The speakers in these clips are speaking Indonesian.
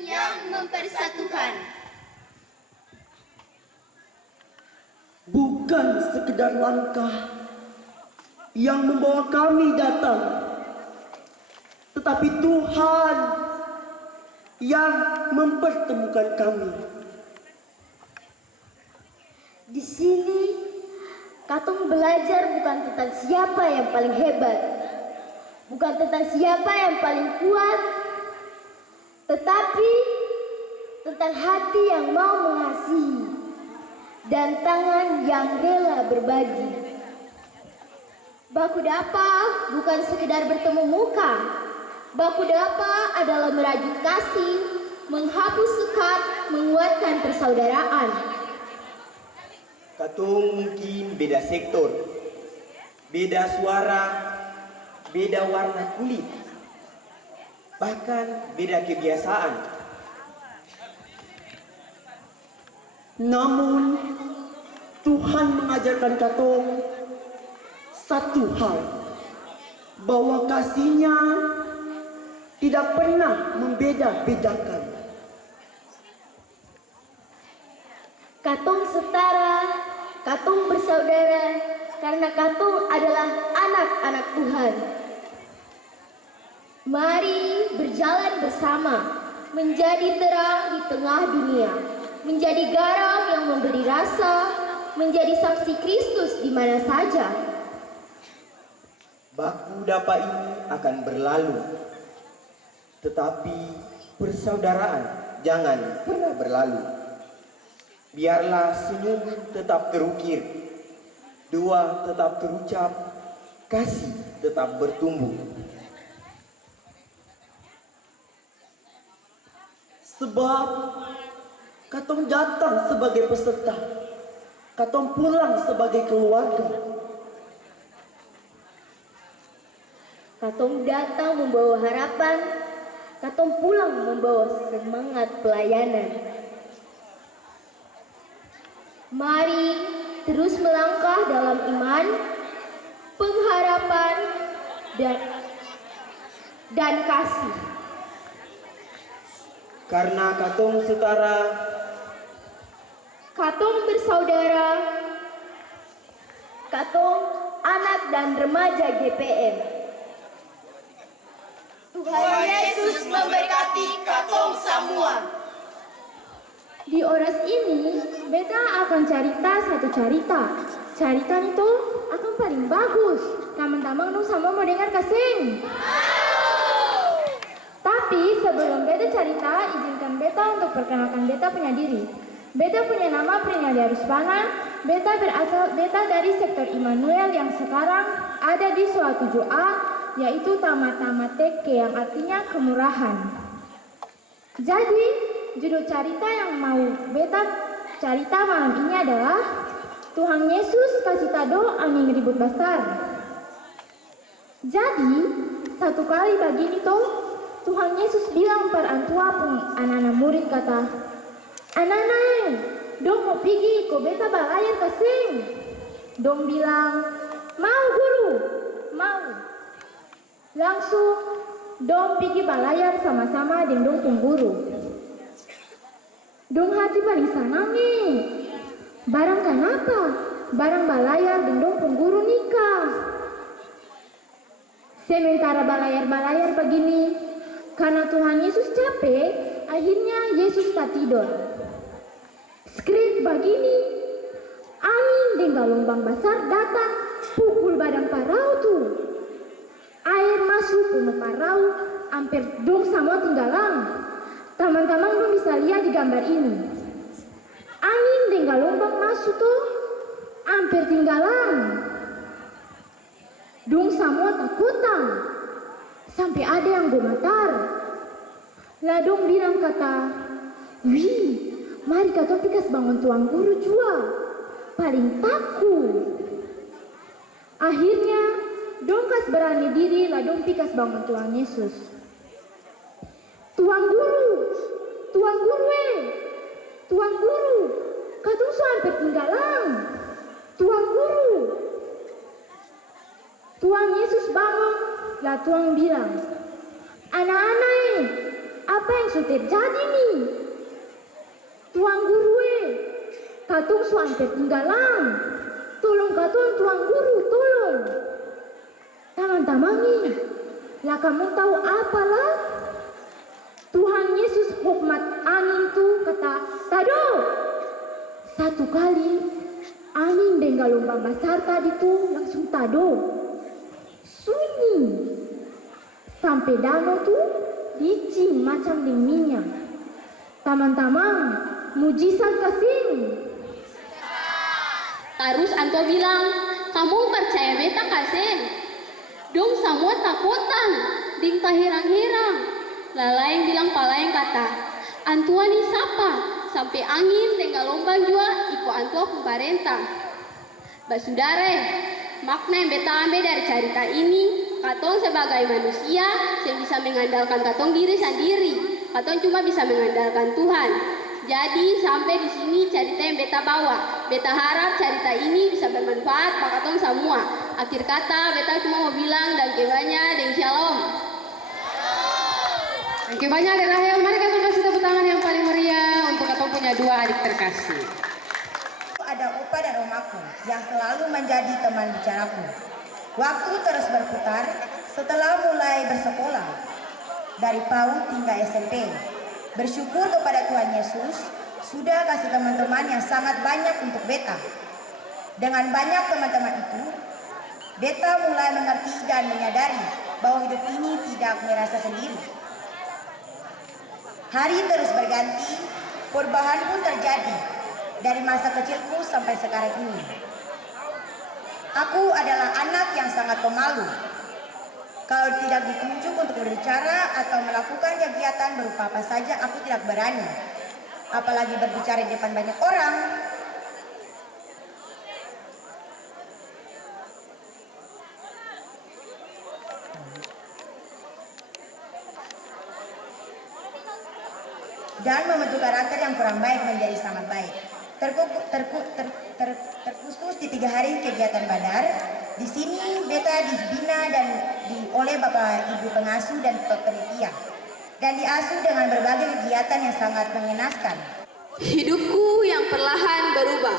yang mempersatukan. Bukan sekedar langkah yang membawa kami datang, tetapi Tuhan yang mempertemukan kami. Di sini, Katong belajar bukan tentang siapa yang paling hebat, bukan tentang siapa yang paling kuat, tetapi tentang hati yang mau mengasihi dan tangan yang rela berbagi. Baku Dapa bukan sekedar bertemu muka. Baku Dapa adalah merajut kasih, menghapus sekat, menguatkan persaudaraan. Katong mungkin beda sektor, beda suara, beda warna kulit, bahkan beda kebiasaan. Namun Tuhan mengajarkan katong satu hal, bahwa kasih-Nya tidak pernah membeda-bedakan. Katong setara, Katong bersaudara, karena Katong adalah anak-anak Tuhan. Mari berjalan bersama, menjadi terang di tengah dunia, menjadi garam yang memberi rasa, menjadi saksi Kristus di mana saja. Baku Dapa ini akan berlalu, tetapi persaudaraan jangan pernah berlalu. Biarlah senyum tetap terukir, doa tetap terucap, kasih tetap bertumbuh. Sebab katong datang sebagai peserta, katong pulang sebagai keluarga. Katong datang membawa harapan, Katong pulang membawa semangat pelayanan. Mari terus melangkah dalam iman, pengharapan, dan kasih. Karena katong setara, Katong bersaudara, Katong anak dan remaja GPM. Tuhan Yesus memberkati katong semua. Di oras ini, beta akan cerita satu cerita. Cerita itu akan paling bagus. Teman-teman nu sama mau dengar kasing. Tapi sebelum beta cerita, izinkan beta untuk perkenalkan beta punya diri. Beta punya nama Prinalia Rusbana. Beta dari sektor Immanuel yang sekarang ada di SOA 7A, yaitu tamat-tamat TK yang artinya kemurahan. Jadi, judul cerita yang mau beta cerita malam ini adalah Tuhan Yesus kasih tado angin ribut besar. Jadi, satu kali begini toh, Tuhan Yesus bilang per antua pun anak-anak murid kata, "Anak-anak, dong mau pergi ko beta balayar kasing." Dong bilang, "Mau guru, mau." Langsung dong pergi balayar sama-sama dengan dong pung guru. Dong hati paling senang nih. Barang kenapa? Barang balayar dan dong pung guru nikah. Sementara balayar-balayar begini, karena Tuhan Yesus capek, akhirnya Yesus tak tidur. Skrit begini, angin dan gelombang besar datang, pukul badan parau tuh. Air masuk penuh parau, hampir dong semua tinggalan. Teman-teman dong bisa lihat di gambar ini. Angin dan gelombang masuk tuh, hampir tinggalan. Dong semua takutan, sampai ada yang gemetar. Lah dong bilang kata, "Wih, mari kata pikas bangun tuang guru jua, paling takut." Akhirnya, dong kas berani diri lah dong pikas bangun tuang Yesus. "Tuang guru, tuang guru tuang guru, katong so hampir tinggalan, tuang guru." Tuang Yesus bangun, lah tuang bilang, "Anak-anak, apa yang sudah terjadi nih? Tuan guru katong so hampir tinggalan. Tolong katong tuan guru, tolong. Teman-teman nih, lah kamu tahu apalah? Tuhan Yesus hikmat angin tuh kata, tado. Satu kali angin dan gelombang besar tadi tuh langsung tado. Sunyi. Sampai danau tuh licin macam di minyak. Teman-teman, mujizat kasih. Terus Anto bilang, kamu percaya beta kasih? Dong semua takutan, ding hirang-hirang. Lalain bilang palain kata, Antua ni siapa? Sampai angin dan gelombang juga ikut Antua pemerintah. Basudare, makna yang beta ambil dari cerita ini, katong sebagai manusia yang bisa mengandalkan katong diri sendiri. Katong cuma bisa mengandalkan Tuhan. Jadi sampai di sini cerita yang beta bawa. Beta harap cerita ini bisa bermanfaat bagi katong semua. Akhir kata beta cuma mau bilang dan kebanya dan shalom. Dan kebanya dan Rahel, mari kita kasih tepuk tangan yang paling meriah untuk katong punya dua adik terkasih. Ada opa dan omaku yang selalu menjadi teman bicaraku. Waktu terus berputar setelah mulai bersekolah dari PAUD hingga SMP. Bersyukur kepada Tuhan Yesus sudah kasih teman-teman yang sangat banyak untuk beta. Dengan banyak teman-teman itu, beta mulai mengerti dan menyadari bahwa hidup ini tidak merasa sendiri. Hari terus berganti, perubahan pun terjadi dari masa kecilku sampai sekarang ini. Aku adalah anak yang sangat pemalu. Kalau tidak ditunjuk untuk berbicara atau melakukan kegiatan berupa apa saja, aku tidak berani. Apalagi berbicara di depan banyak orang. Dan membentuk karakter yang kurang baik menjadi sangat baik. Terkhusus di 3 hari kegiatan Badar. Di sini beta dibina dan oleh Bapak Ibu pengasuh dan panitia, dan diasuh dengan berbagai kegiatan yang sangat mengenaskan. Hidupku yang perlahan berubah.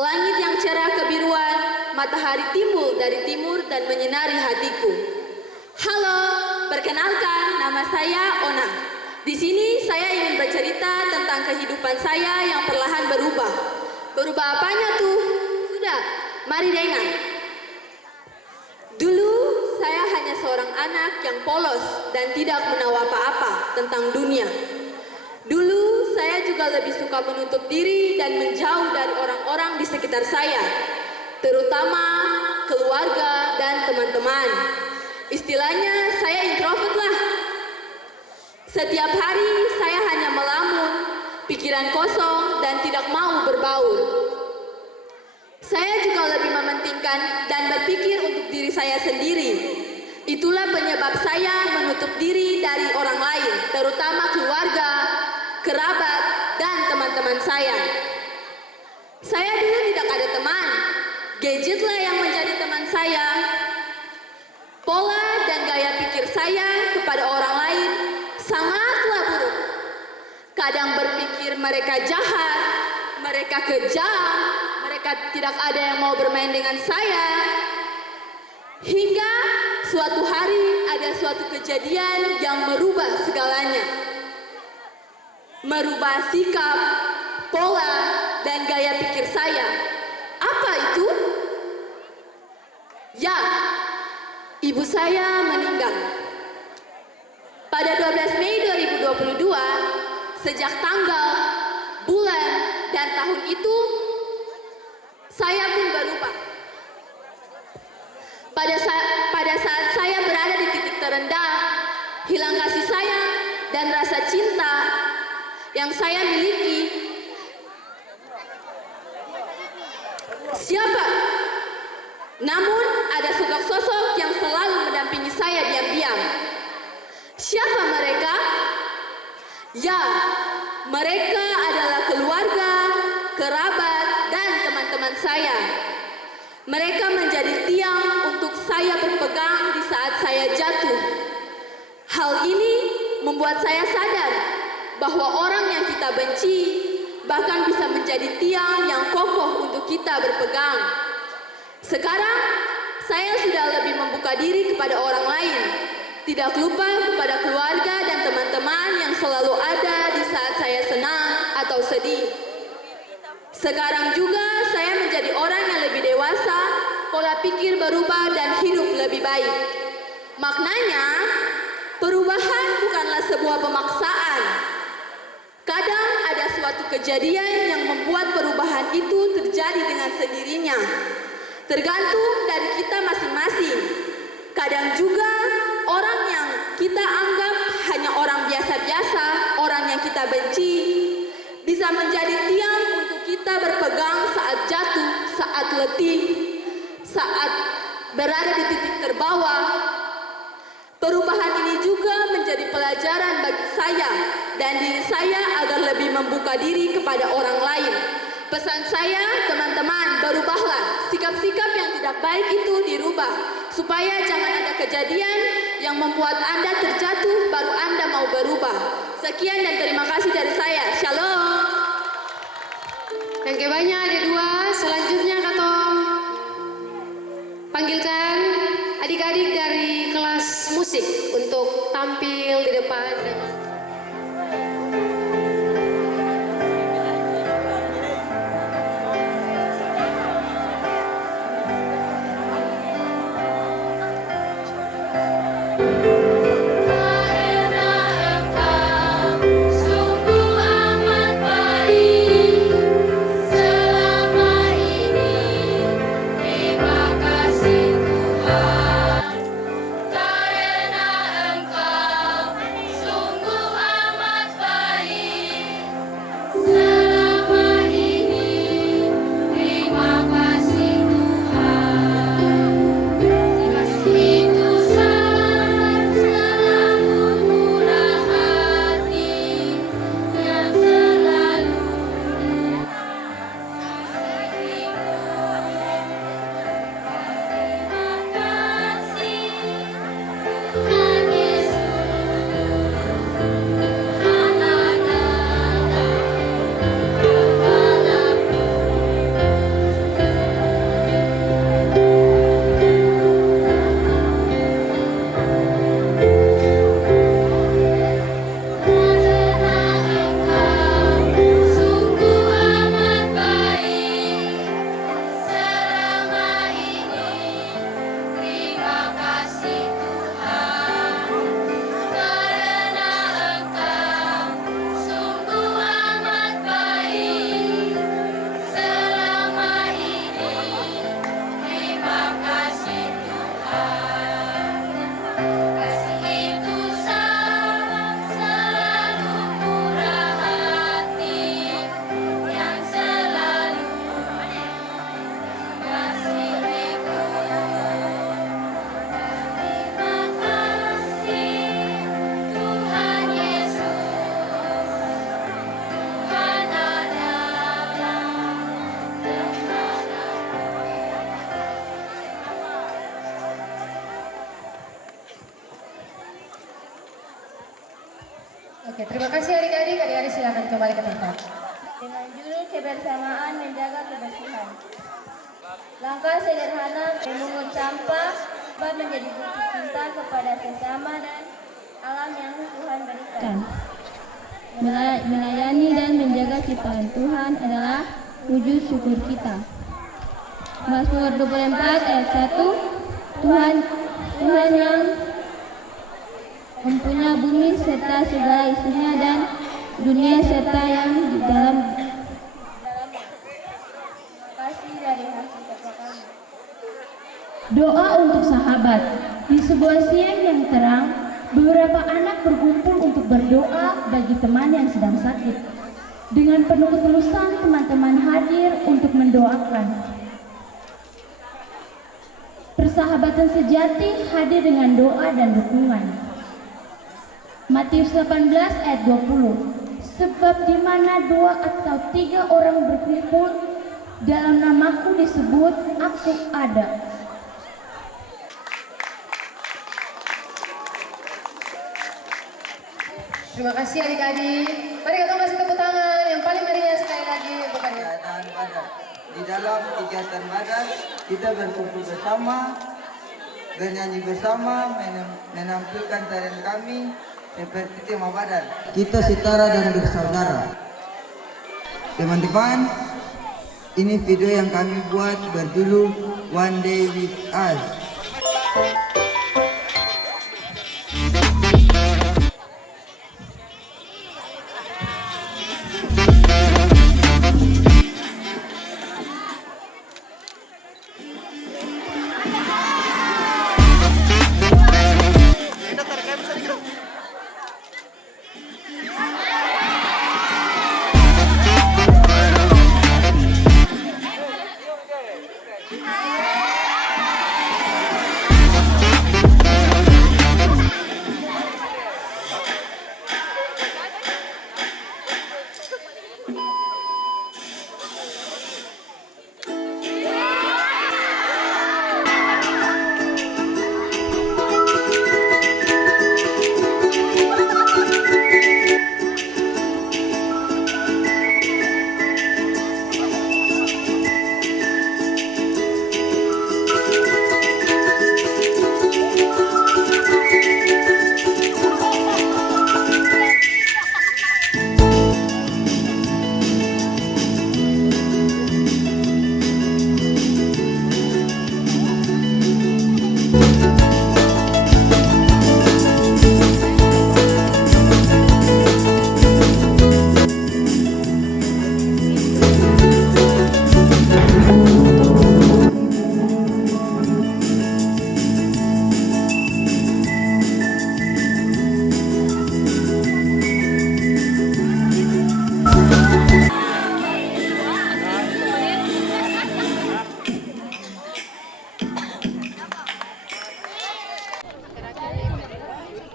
Langit yang cerah kebiruan, matahari timbul dari timur dan menyinari hatiku. Halo, perkenalkan nama saya Ona. Di sini saya ingin bercerita tentang kehidupan saya yang perlahan berubah. Berubah apanya tuh? Sudah, mari dengar. Dulu saya hanya seorang anak yang polos dan tidak menahu apa-apa tentang dunia. Dulu saya juga lebih suka menutup diri dan menjauh dari orang-orang di sekitar saya, terutama keluarga dan teman-teman. Istilahnya saya introvert lah. Setiap hari saya hanya melamun, pikiran kosong dan tidak mau berbaur. Saya juga lebih mementingkan dan berpikir untuk diri saya sendiri. Itulah penyebab saya menutup diri dari orang lain, terutama keluarga, kerabat, dan teman-teman saya. Saya dulu tidak ada teman, gadgetlah yang menjadi teman saya. Pola dan gaya pikir saya kepada orang lain sangatlah buruk. Kadang berpikir mereka jahat, mereka kejam, mereka tidak ada yang mau bermain dengan saya. Hingga suatu hari ada suatu kejadian yang merubah segalanya. Merubah sikap, pola, dan gaya pikir saya. Apa itu? Ya, ibu saya meninggal. Pada 12 Mei 2022, sejak tanggal, bulan, dan tahun itu, saya pun berubah. Pada saat saya berada di titik terendah, hilang kasih sayang dan rasa cinta yang saya miliki. Siapa? Namun ada sosok yang selalu mendampingi saya diam-diam. Siapa mereka? Ya, mereka adalah keluarga, kerabat, dan teman-teman saya. Mereka menjadi tiang untuk saya berpegang di saat saya jatuh. Hal ini membuat saya sadar bahwa orang yang kita benci bahkan bisa menjadi tiang yang kokoh untuk kita berpegang. Sekarang, saya sudah lebih membuka diri kepada orang lain, tidak lupa kepada keluarga dan teman-teman yang selalu ada di saat saya senang atau sedih. Sekarang juga saya menjadi orang yang lebih dewasa, pola pikir berubah dan hidup lebih baik. Maknanya, perubahan bukanlah sebuah pemaksaan. Kadang ada suatu kejadian yang membuat perubahan itu terjadi dengan sendirinya. Tergantung dari kita masing-masing. Kadang juga orang yang kita anggap hanya orang biasa-biasa, orang yang kita benci, bisa menjadi tiang untuk kita berpegang saat jatuh, saat letih, saat berada di titik terbawah. Perubahan ini juga menjadi pelajaran bagi saya dan diri saya agar lebih membuka diri kepada orang lain. Pesan saya, teman-teman, berubahlah. Sikap-sikap yang tidak baik itu dirubah, supaya jangan ada kejadian yang membuat Anda terjatuh baru Anda mau berubah. Sekian dan terima kasih dari saya. Shalom. Yang banyak ada dua, selanjutnya Kak Tom. Panggilkan adik-adik dari kelas musik untuk tampil di depan. Oke, terima kasih adik-adik. Adik-adik silakan kembali ke tempat. Dengan judul kebersamaan menjaga kebersihan. Langkah sederhana memungut sampah dapat menjadi bukti cinta kepada sesama dan alam yang Tuhan berikan. Melayani dan menjaga ciptaan Tuhan adalah wujud syukur kita. Mazmur 24 ayat 1, Tuhan yang mempunyai bumi serta segala isinya dan dunia serta yang di dalam. Terima kasih dari hasil kami. Doa untuk sahabat. Di sebuah siang yang terang, beberapa anak berkumpul untuk berdoa bagi teman yang sedang sakit. Dengan penuh ketulusan, teman-teman hadir untuk mendoakan. Persahabatan sejati hadir dengan doa dan dukungan. Matius 18 ayat 20. Sebab di mana 2 atau 3 orang berkumpul dalam namaku disebut, aku ada. Terima kasih adik-adik. Mari kita kasih tepuk tangan yang paling meriah sekali lagi untuk kalian. Keadaan badan. Di dalam kegiatan badan kita berkumpul bersama, bernyanyi bersama, menampilkan tarian kami seperti tema badan. Kita setara dan bersaudara. Teman-teman, ini video yang kami buat berjudul One Day With Us.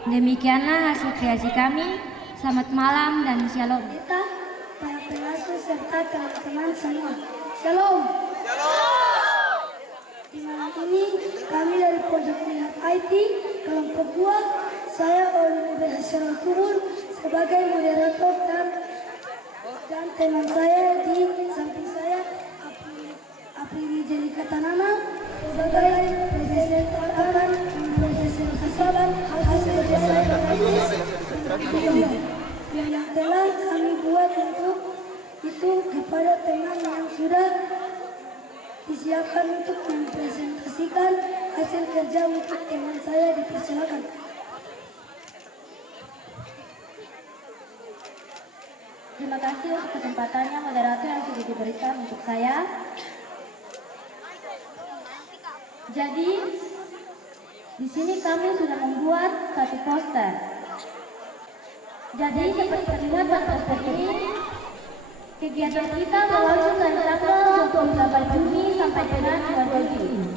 Demikianlah hasil kreasi kami. Selamat malam dan shalom. Kita, para pengasuh serta teman-teman semua. Shalom. Di malam ini kami dari Pojok Minat IT kelompok 2, saya Olivia Berhasil Turun sebagai moderator dan teman saya di samping saya Aprili Jelika Tanama sebagai presentator mempresentasikan hasil video yang telah kami buat untuk itu kepada teman yang sudah disiapkan untuk mempresentasikan hasil kerja untuk teman saya, dipersilakan. Terima kasih untuk kesempatannya moderator yang sudah diberikan untuk saya. Jadi, di sini kami sudah membuat satu poster. Jadi, seperti terlihat pada poster ini, kegiatan kita berlangsung dari tanggal 28 Juni sampai dengan 2 Juli.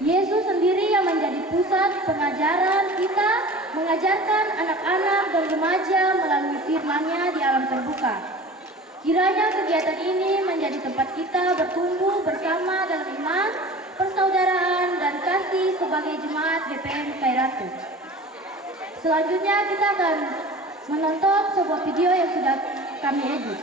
Yesus sendiri yang menjadi pusat pengajaran kita, mengajarkan anak-anak dan remaja melalui firman-Nya di alam terbuka. Kiranya kegiatan ini menjadi tempat kita bertumbuh bersama dalam iman, persaudaraan, dan kasih sebagai jemaat GPM Kairatu. Selanjutnya kita akan menonton sebuah video yang sudah kami edit.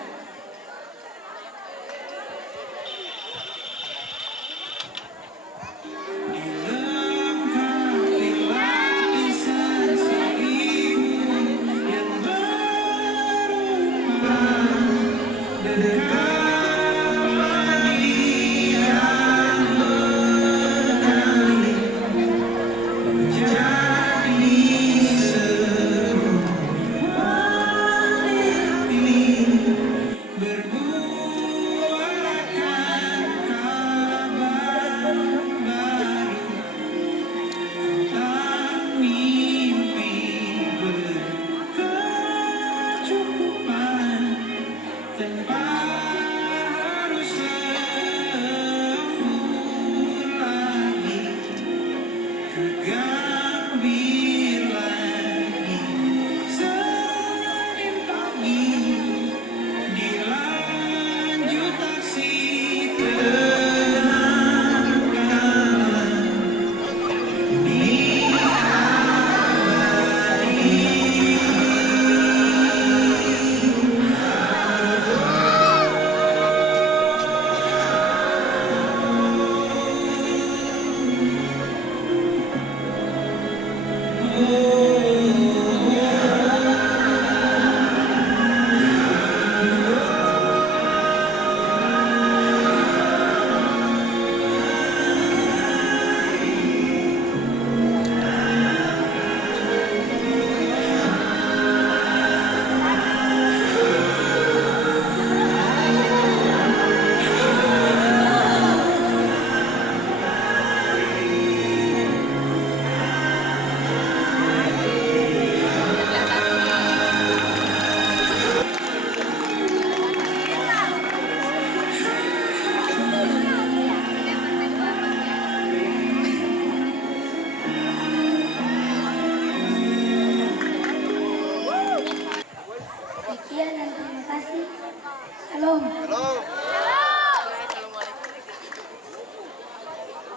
Shalom.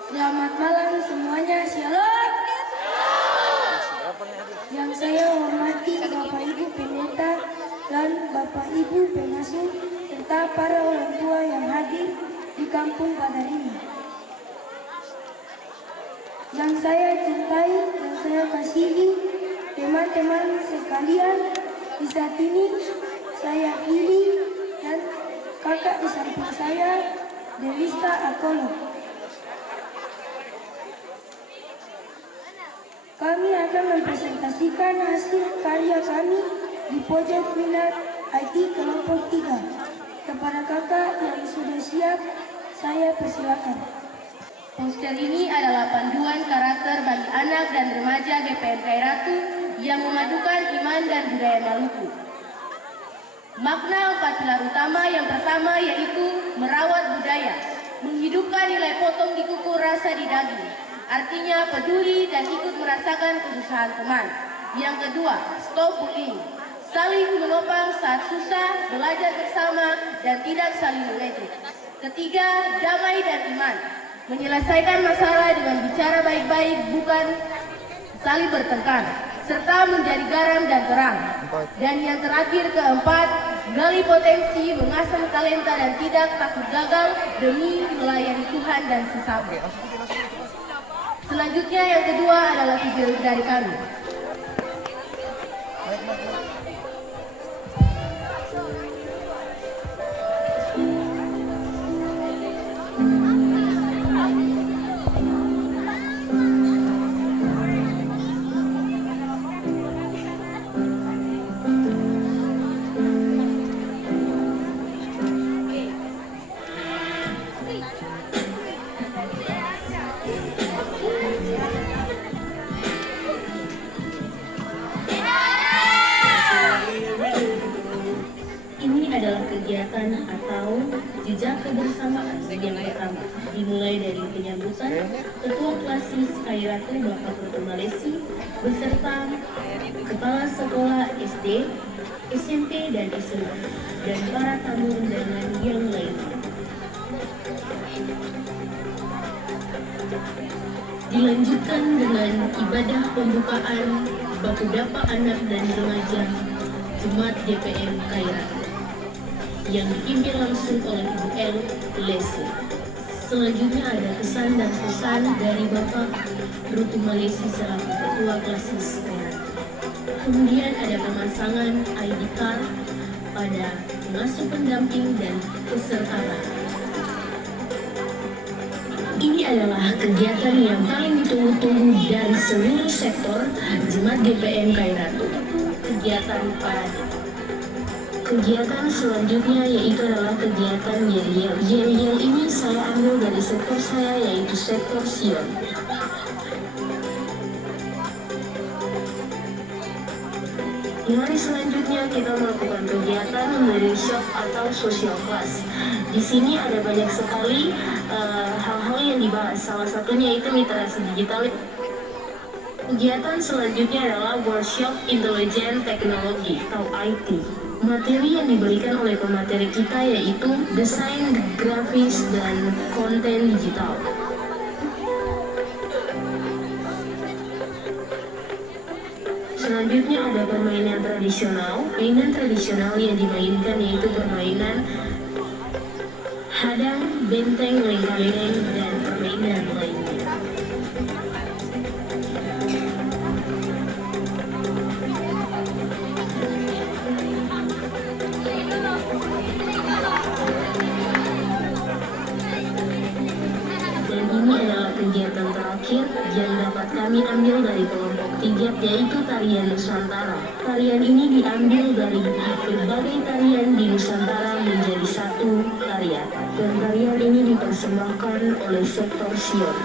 Selamat malam semuanya. Shalom. Yang saya hormati Bapak Ibu Pendeta dan Bapak Ibu Pengasuh serta para orang tua yang hadir di kampung Padar ini. Yang saya cintai dan saya kasihi teman-teman sekalian, di saat ini saya pilih dan kakak di samping saya, Delista Akolo. Kami akan mempresentasikan hasil karya kami di pojok minat IT kelompok 3. Kepada kakak yang sudah siap, saya persilakan. Poster ini adalah panduan karakter bagi anak dan remaja GPM Kairatu yang memadukan iman dan budaya Maluku. Makna 4 pilar utama yang pertama yaitu merawat budaya, menghidupkan nilai potong di kuku rasa di daging, artinya peduli dan ikut merasakan kesusahan teman. Yang kedua, stop bullying, saling menopang saat susah, belajar bersama dan tidak saling mengejek. Ketiga, damai dan iman, menyelesaikan masalah dengan bicara baik-baik, bukan saling bertengkar, serta menjadi garam dan terang. Dan yang terakhir, keempat, gali potensi, mengasah talenta dan tidak takut gagal demi melayani Tuhan dan sesama. Selanjutnya yang kedua adalah video dari kami. Kegiatan atau jejak kebersamaan yang pertama dimulai dari penyambutan Ketua Klasis Kairatu Bapak Putu Malesi beserta Kepala Sekolah SD, SMP dan SMA dan para tamu undangan yang lainnya. Dilanjutkan dengan ibadah pembukaan Baku Dapa Anak dan Remaja Jemaat GPM Kairatu yang dipimpin langsung oleh Ibu L. Leslie. Selanjutnya ada kesan dan pesan dari Bapak Putu Malesi selaku Ketua Klasis Kairatu. Kemudian ada pemasangan ID card pada pengasuh pendamping dan peserta. Ini adalah kegiatan yang paling ditunggu-tunggu dari seluruh sektor Jemaat GPM Kairatu. Kegiatan selanjutnya yaitu adalah kegiatan yel-yel. Yel-yel ini saya ambil dari sektor saya yaitu sektor Sion. Di hari selanjutnya kita melakukan kegiatan dari shop atau social class. Di sini ada banyak sekali hal-hal yang dibahas. Salah satunya itu literasi digital. Kegiatan selanjutnya adalah workshop Intelligent Technology atau IT. Materi yang diberikan oleh pemateri kita yaitu desain grafis dan konten digital. Selanjutnya ada permainan tradisional. Permainan tradisional yang dimainkan yaitu permainan hadang, benteng, lengkang-lengkang, dan permainan lainnya. Kegiatan terakhir yang dapat kami ambil dari kelompok 3 yaitu tarian Nusantara. Tarian ini diambil dari berbagai tarian di Nusantara menjadi satu karya. Dan tarian ini dipersembahkan oleh sektor Sion.